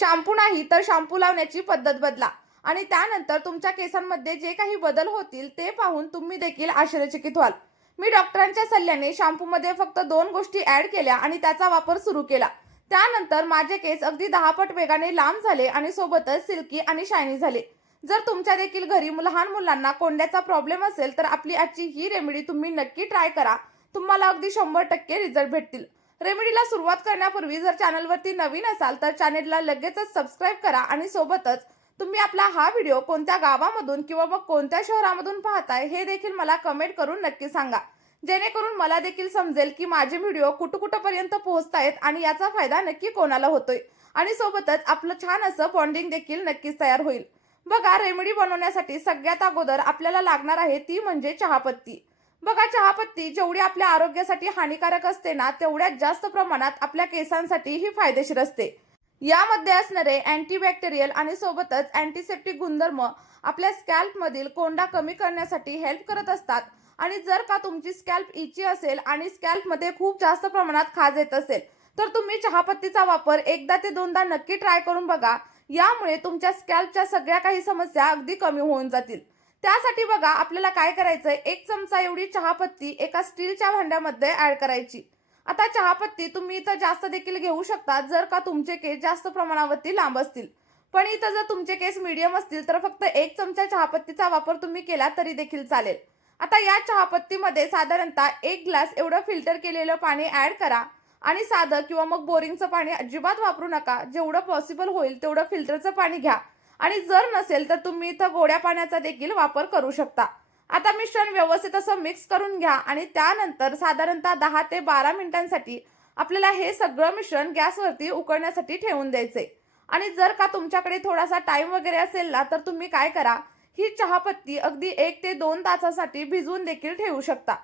Shampoo नाही तर shampoo लावण्याची पद्धत बदला आणि त्यानंतर तुमच्या केसांमध्ये जे काही बदल होतील ते पाहून तुम्ही देखील आश्चर्यचकित व्हाल. मी डॉक्टरांच्या सल्ल्याने शॅम्पूमध्ये फक्त 2 गोष्टी ॲड केल्या आणि त्याचा वापर सुरू केला. त्यानंतर माझे केस अगदी 10 पट वेगाने लांब झाले आणि सोबतच सिल्की आणि शायनी झाले. जर तुमच्या देखील घरी लहान मुलांना कोंड्याचा प्रॉब्लेम असेल तर आपली आजची ही रेमेडी तुम्ही नक्की ट्राय करा. तुम्हाला अगदी 100% रिझल्ट भेटतील. रेमेडीला सुरुवात करण्यापूर्वी जर चॅनलवरती नवीन असाल तर चॅनेलला लगेचच सबस्क्राईब करा आणि सोबतच तुम्ही आपला हा व्हिडिओ कोणत्या गावामधून किंवा मग कोणत्या शहरामधून पाहताय हे देखील मला कमेंट करून नक्की सांगा, जेणेकरून मला देखील समजेल की माझे व्हिडिओ कुठपर्यंत पोहोचतायत आणि याचा फायदा नक्की कोणाला होतोय आणि सोबतच आपलं छान असं बॉन्डिंग देखील नक्कीच तयार होईल. बघा, रेमेडी बनवण्यासाठी सगळ्यात अगोदर आपल्याला लागणार आहे ती म्हणजे चहापत्ती. बघा, चहापत्ती जेवढी आपल्या आरोग्यासाठी हानिकारक असते ना तेवढ्याच जास्त प्रमाणात आपल्या केसांसाठी ही फायदेशीर असते. यामध्ये असणारे अँटीबॅक्टेरियल आणि सोबतच अँटीसेप्टिक गुणधर्म आपल्या स्कॅल्पमधील कोंडा कमी करण्यासाठी हेल्प करत असतात. आणि जर का तुमची स्कॅल्प इची असेल आणि स्कॅल्पमध्ये खूप जास्त प्रमाणात खाज येत असेल तर तुम्ही चहापत्तीचा वापर एकदा ते दोनदा नक्की ट्राय करून बघा. यामुळे तुमच्या स्कॅल्पच्या सगळ्या काही समस्या अगदी कमी होऊन जातील. त्यासाठी बघा, आपल्याला काय करायचंय, 1 चमचा एवढी चहापत्ती एका स्टीलच्या भांड्यामध्ये ऍड करायची. आता चहापत्ती तुम्ही इथं जास्त देखील घेऊ शकता जर का तुमचे केस जास्त प्रमाणावरती लांब असतील. पण इथं जर तुमचे केस मीडियम असतील तर फक्त 1 चमचा चहापत्तीचा वापर तुम्ही केला तरी देखील चालेल. आता या चहापत्तीमध्ये साधारणतः 1 ग्लास एवढं फिल्टर केलेलं पाणी ऍड करा आणि साधं किंवा मग बोरिंगचं पाणी अजिबात वापरू नका. जेवढं पॉसिबल होईल तेवढं फिल्टरचं पाणी घ्या आणि जर नसेल तर तुम्ही इथं गोड्या पाण्याचा देखील वापर करू शकता. आता मिश्रण व्यवस्थित असं मिक्स करून घ्या आणि त्यानंतर साधारणतः 10 ते 12 मिनिटांसाठी आपल्याला हे सगळं मिश्रण गॅसवरती उकळण्यासाठी ठेवून द्यायचे. आणि जर का तुमच्याकडे थोडासा टाइम वगैरे असेल ना तर तुम्ही काय करा, ही चहापत्ती अगदी 1 ते 2 तासासाठी भिजवून देखील ठेवू शकता.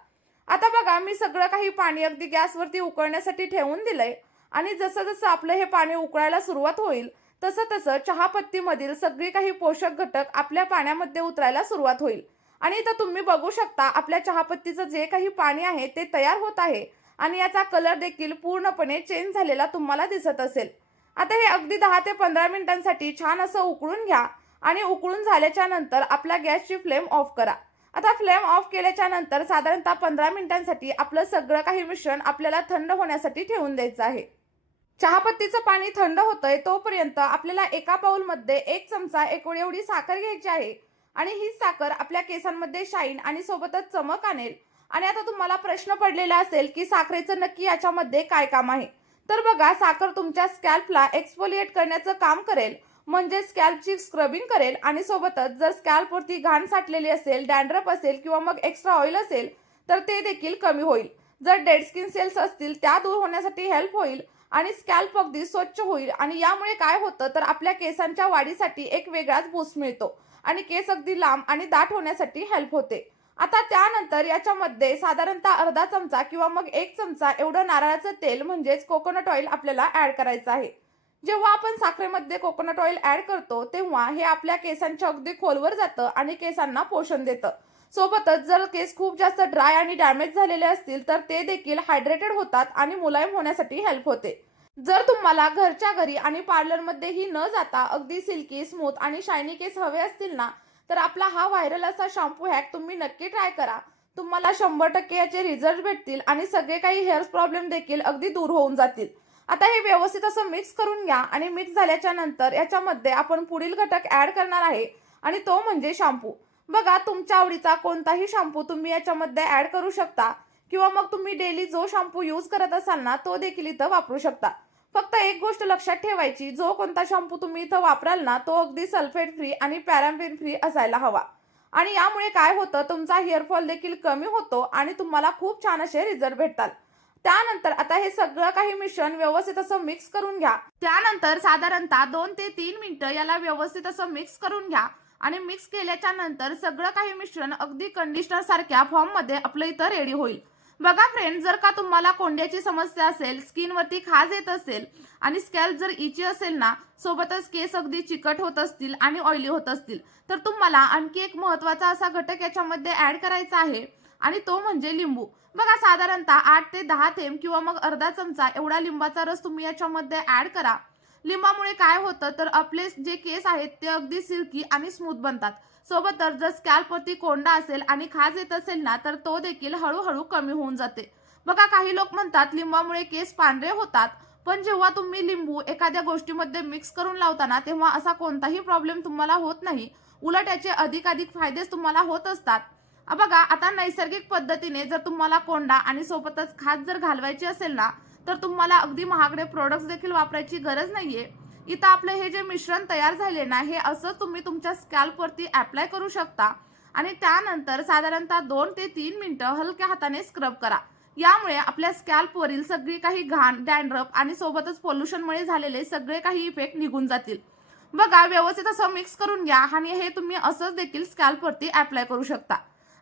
आता बघा, मी सगळं काही पाणी अगदी गॅसवरती उकळण्यासाठी ठेवून दिलंय आणि जसं जसं आपलं हे पाणी उकळायला सुरुवात होईल तसं तसं चहापत्तीमधील सगळे काही पोषक घटक आपल्या पाण्यामध्ये उतरायला सुरुवात होईल. आणि इथं तुम्ही बघू शकता आपल्या चहापत्तीचं जे काही पाणी आहे ते तयार होत आहे आणि याचा कलर देखील पूर्णपणे चेंज झालेला तुम्हाला दिसत असेल. आता हे अगदी 10 ते 15 मिनिटांसाठी छान असं उकळून घ्या आणि उकळून झाल्याच्या नंतर आपल्या गॅसची फ्लेम ऑफ करा. आता फ्लेम ऑफ केल्याच्या नंतर साधारणतः 15 मिनिटांसाठी आपलं सगळं काही मिश्रण आपल्याला थंड होण्यासाठी ठेवून द्यायचं आहे. चहापत्तीचं पाणी थंड होतंय तोपर्यंत आपल्याला एका बाउलमध्ये 1 चमचा एवढी साखर घ्यायची आहे आणि ही साखर आपल्या केसांमध्ये शाईन आणि सोबतच चमक आणेल. आणि आता तुम्हाला प्रश्न पडलेला असेल की साखरेचं नक्की याच्यामध्ये काय काम आहे. तर बघा, साखर तुमच्या स्कॅल्पला एक्सफोलिएट करण्याचं काम करेल, म्हणजे स्कॅल्पची स्क्रबिंग करेल आणि सोबतच जर स्कॅल्पवरती घाण साठलेली असेल, डॅन्ड्रफ असेल किंवा मग एक्स्ट्रा ऑइल असेल तर ते देखील कमी होईल. जर डेड स्किन सेल्स असतील त्या दूर होण्यासाठी हेल्प होईल आणि स्कॅल्प अगदी स्वच्छ होईल. आणि यामुळे काय होतं तर आपल्या केसांच्या वाढीसाठी एक वेगळाच बूस्ट मिळतो आणि केस अगदी लांब आणि दाट होण्यासाठी हेल्प होते. आता त्यानंतर याच्यामध्ये साधारणतः अर्धा चमचा किंवा मग 1 चमचा एवढं नारळाचं तेल म्हणजेच कोकोनट ऑइल आपल्याला ऍड करायचं आहे. जेव्हा आपण साखरेमध्ये कोकोनट ऑइल ऍड करतो तेव्हा हे आपल्या केसांच्या अगदी खोलवर जातं आणि केसांना पोषण देतं. सोबतच जर केस खूप जास्त ड्राय आणि डॅमेज झालेले असतील तर ते देखील हायड्रेटेड होतात आणि मुलायम होण्यासाठी हेल्प होते. जर तुम्हाला घरच्या घरी आणि पार्लरमध्येही न जाता अगदी सिल्की, स्मूथ आणि शायनी केस हवे असतील ना तर आपला हा व्हायरल असा शॅम्पू हॅक तुम्ही नक्की ट्राय करा. तुम्हाला 100% याचे रिझल्ट भेटतील आणि सगळे काही हेअर प्रॉब्लेम देखील अगदी दूर होऊन जातील. आता हे व्यवस्थित असं मिक्स करून घ्या आणि मिक्स झाल्याच्या नंतर याच्यामध्ये आपण पुढील घटक ऍड करणार आहे आणि तो म्हणजे शॅम्पू. बघा, तुमच्या आवडीचा कोणताही शॅम्पू तुम्ही याच्यामध्ये ऍड करू शकता किंवा मग तुम्ही डेली जो शॅम्पू यूज करत असाल ना तो देखील इथं वापरू शकता. फक्त एक गोष्ट लक्षात ठेवायची, जो कोणता शॅम्पू तुम्ही इथं वापराल ना तो अगदी सल्फेट फ्री आणि पॅराबेन फ्री असायला हवा. आणि यामुळे काय होतं, तुमचा हेअरफॉल देखील कमी होतो आणि तुम्हाला खूप छान असे रिझल्ट भेटतात. त्यानंतर आता हे सगळं काही मिश्रण व्यवस्थित असं मिक्स करून घ्या. त्यानंतर साधारणतः 2 ते 3 मिनिटं याला व्यवस्थित असं मिक्स करून घ्या आणि मिक्स केल्याच्या नंतर सगळं काही मिश्रण अगदी कंडिशनर सारख्या फॉर्म मध्ये आपलं इथं रेडी होईल. बघा फ्रेंड, जर का तुम्हाला कोंड्याची समस्या असेल, स्किनवरती खाज येत असेल आणि स्कॅल्प जर इची असेल ना, सोबतच केस अगदी चिकट होत असतील आणि ऑइली होत असतील तर तुम्हाला आणखी एक महत्त्वाचा असा घटक याच्यामध्ये ऍड करायचा आहे आणि तो म्हणजे लिंबू. बघा, साधारणतः 8 ते 10 थेंब किंवा मग अर्धा चमचा एवढा लिंबाचा रस तुम्ही याच्यामध्ये ऍड करा. लिंबामुळे काय होतं तर आपले जे केस आहेत ते अगदी सिल्की आणि स्मूथ बनतात. सोबतच जर स्कॅल्पवरती कोंडा असेल आणि खाज येत असेल ना तर तो देखील हळूहळू कमी होऊन जाते. बघा काही लोक म्हणतात लिंबामुळे केस पांढरे होतात, पण जेव्हा तुम्ही लिंबू एखाद्या गोष्टीमध्ये मिक्स करून लावताना तेव्हा असा कोणताही प्रॉब्लेम तुम्हाला होत नाही. उलट याचे अधिकाधिक फायदेच तुम्हाला होत असतात. बघा आता नैसर्गिक पद्धतीने जर तुम्हाला कोंडा आणि सोबतच खाज जर घालवायची असेल ना तर तुम्हाला अगदी महागडे प्रोडक्ट्स देखील वापरायची गरज नाहीये. इथं आपलं हे जे मिश्रण तयार झाले ना हे असं तुम्ही तुमच्या स्कॅल्पवरती अप्लाय करू शकता आणि त्यानंतर साधारणतः 2 ते 3 मिनिटं हलक्या हाताने स्क्रब करा. यामुळे आपल्या स्कॅल्पवरील सगळी काही घाण, डॅन्ड्रफ आणि सोबतच पोल्युशनमुळे झालेले सगळे काही इफेक्ट निघून जातील. बघा व्यवस्थित असं मिक्स करून घ्या आणि हे तुम्ही असंच देखील स्कॅल्पवरती अप्लाय करू शकता.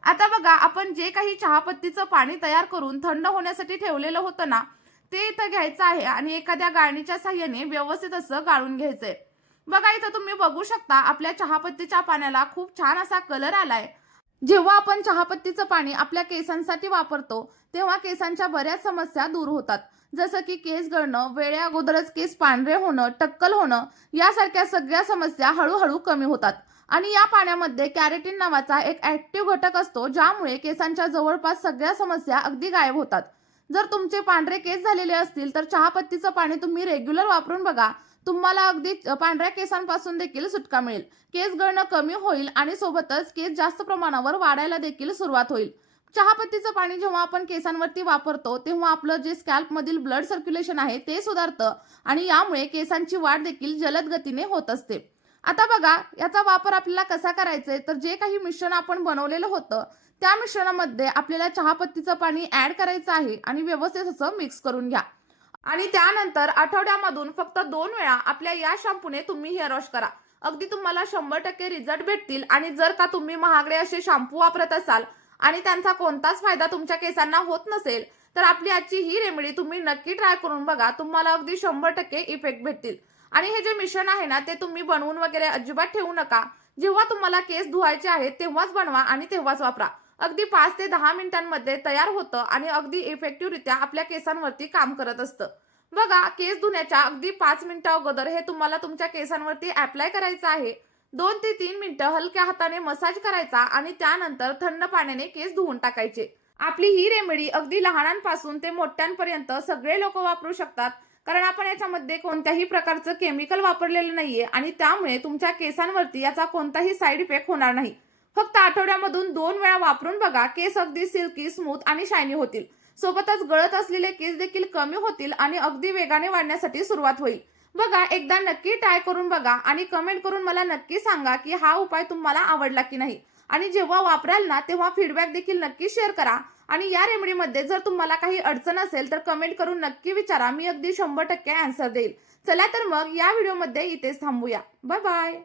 आता बघा आपण जे काही चहापत्तीचं पाणी तयार करून थंड होण्यासाठी ठेवलेलं होतं ना ते इथं घ्यायचं आहे आणि एखाद्या गाळणीच्या साहाय्याने व्यवस्थित असं गाळून घ्यायचंय. बघा इथं तुम्ही बघू शकता आपल्या चहापत्तीच्या पाण्याला खूप छान असा कलर आलाय. जेव्हा आपण चहापत्तीचं पाणी आपल्या केसांसाठी वापरतो तेव्हा केसांच्या बऱ्याच समस्या दूर होतात. जसं की केस गळणं, वेळे अगोदरच केस पांढरे होणं, टक्कल होणं यासारख्या सगळ्या समस्या हळूहळू कमी होतात. आणि या पाण्यामध्ये कॅरेटीन नावाचा एक ऍक्टिव्ह घटक असतो ज्यामुळे केसांच्या जवळपास सगळ्या समस्या अगदी गायब होतात. जर तुमचे पांढरे केस झालेले असतील तर चहापत्तीचं पाणी तुम्ही रेग्युलर वापरून बघा. तुम्हाला अगदी पांढऱ्या केसांपासून देखील सुटका मिळेल. केस गळणं कमी होईल आणि सोबतच केस जास्त प्रमाणावर वाढायला देखील सुरुवात होईल. चहापत्तीचं पाणी जेव्हा आपण केसांवरती वापरतो तेव्हा आपलं जे स्कॅल्पमधील ब्लड सर्क्युलेशन आहे ते सुधारतं आणि यामुळे केसांची वाढ देखील जलद गतीने होत असते. आता बघा याचा वापर आपल्याला कसा करायचा आहे तर जे काही मिश्रण आपण बनवलेलं होतं त्या मिश्रणामध्ये आपल्याला चहापत्तीचं पाणी ऍड करायचं आहे आणि व्यवस्थित असं मिक्स करून घ्या. आणि त्यानंतर आठवड्यामधून फक्त 2 वेळा आपल्या या शॅम्पूने तुम्ही हेअर वॉश करा. अगदी तुम्हाला 100% रिझल्ट भेटतील. आणि जर का तुम्ही महागडे असे शॅम्पू वापरत असाल आणि त्यांचा कोणताच फायदा तुमच्या केसांना होत नसेल तर आपली आजची ही रेमेडी तुम्ही नक्की ट्राय करून बघा. तुम्हाला अगदी 100% इफेक्ट भेटतील. आणि हे जे मिश्रण आहे ना ते तुम्ही बनवून वगैरे अजिबात ठेवू नका. जेव्हा तुम्हाला केस धुवायचे आहेत तेव्हाच बनवा आणि तेव्हाच वापरा. अगदी 5 ते 10 मिनिटांमध्ये तयार होतं आणि अगदी इफेक्टिव्हरित्या आपल्या केसांवरती काम करत असतं. बघा केस धुण्याच्या अगदी 5 मिनिटं अगोदर हे तुम्हाला तुमच्या केसांवरती अप्लाय करायचं आहे. 2 ते 3 मिनिटं हलक्या हाताने मसाज करायचा आणि त्यानंतर थंड पाण्याने केस धुवून टाकायचे. आपली ही रेमेडी अगदी लहानांपासून ते मोठ्यांपर्यंत सगळे लोक वापरू शकतात. कारण आपण याच्यामध्ये कोणत्याही प्रकारचं केमिकल वापरलेलं नाहीये आणि त्यामुळे तुमच्या केसांवरती याचा कोणताही साईड इफेक्ट होणार नाही. फक्त आठवड्यामधून 2 वेळा वापरून बघा. केस अगदी सिल्की, स्मूथ आणि शायनी होतील. सोबतच गळत असलेले केस देखील कमी होतील आणि अगदी वेगाने वाढण्यासाठी सुरुवात होईल. बघा एकदा नक्की ट्राय करून बघा आणि कमेंट करून मला नक्की सांगा की हा उपाय तुम्हाला आवडला की नाही. आणि जेव्हा वापराल ना तेव्हा फीडबॅक देखील नक्की शेअर करा. आणि या रेमेडीमध्ये जर तुम्हाला काही अडचण असेल तर कमेंट करून नक्की विचारा. मी अगदी 100% आन्सर देईल. चला तर मग या व्हिडिओमध्ये इथेच थांबूया. Bye bye.